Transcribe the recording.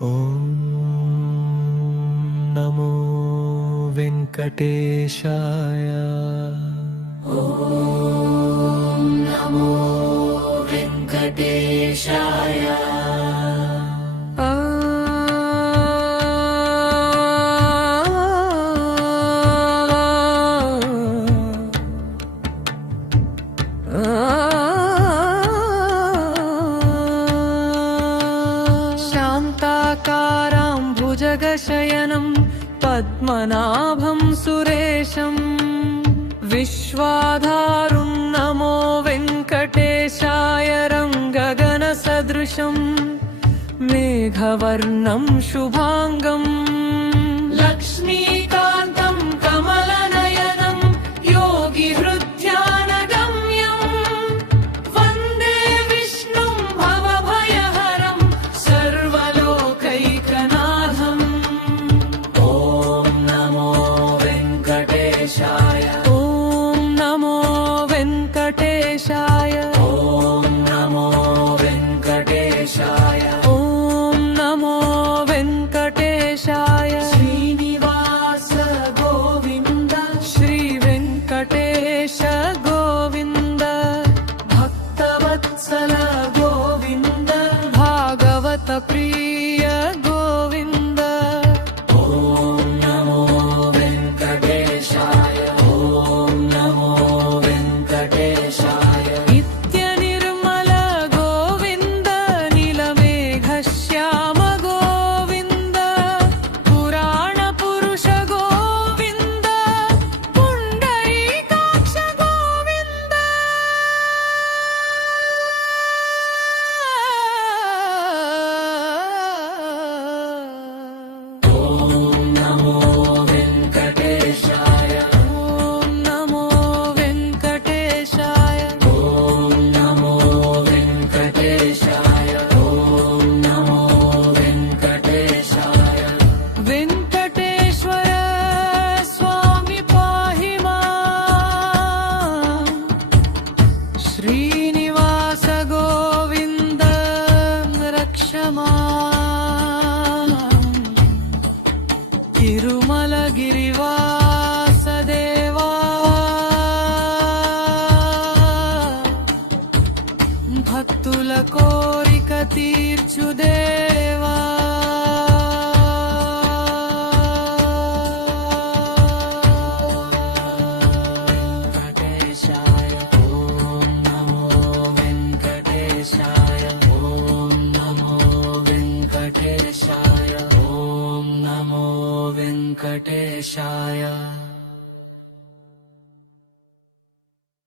ఓం నమో వెంకటేశాయ. ఓం నమో వెంకటేశాయ. శాంతాకారం భుజగశయనం పద్మనాభం సురేశం విశ్వాధారుం నమో వెంకటేశాయ. రంగగన సదృశం మేఘవర్ణం శుభాంగం లక్ష్మీకాంతం కమలనయనం యోగి హృద్యానగమ్యం వందే విష్ణుం భవభయహరం సర్వలోకైకనాథం. ఓం నమో వెంకటేశాయ. ఓం నమో వెంకటేశాయ. ఓం నమో వెంకటేశాయ. ఓం నమో వెంకటేశాయ. శ్రీనివాస గోవింద శ్రీ వెంకటేశ గోవింద భక్తవత్సల గోవింద భాగవత ప్రియ గోవింద. ఓం నమో వెంకటేశాయ. ఓం నమో వెంకటేశాయ. నిత్య నిర్మల గోవింద నీలమేఘ శ్యామ గోవింద పురాణ పురుష గోవింద పుండరీకాక్ష గోవింద. ఓం నమో వెంకటేశాయ. ఓం నమో వెంకటేశాయ. ఓం నమో వెంకటేశాయ. ఓం నమో వెంకటేశాయ. వెంకటేశ్వర స్వామి పాహి మాం. శ్రీనివాస గోవింద రక్ష మాం. తిరుమల గిరివాస దేవా భక్తుల కోరిక తీర్చుదేవా. వెంకటేశాయ. ఓం నమో వెంకటేశాయ. ఓం నమో వెంకటేశాయ. ఓం నమో వెంకటేశాయ.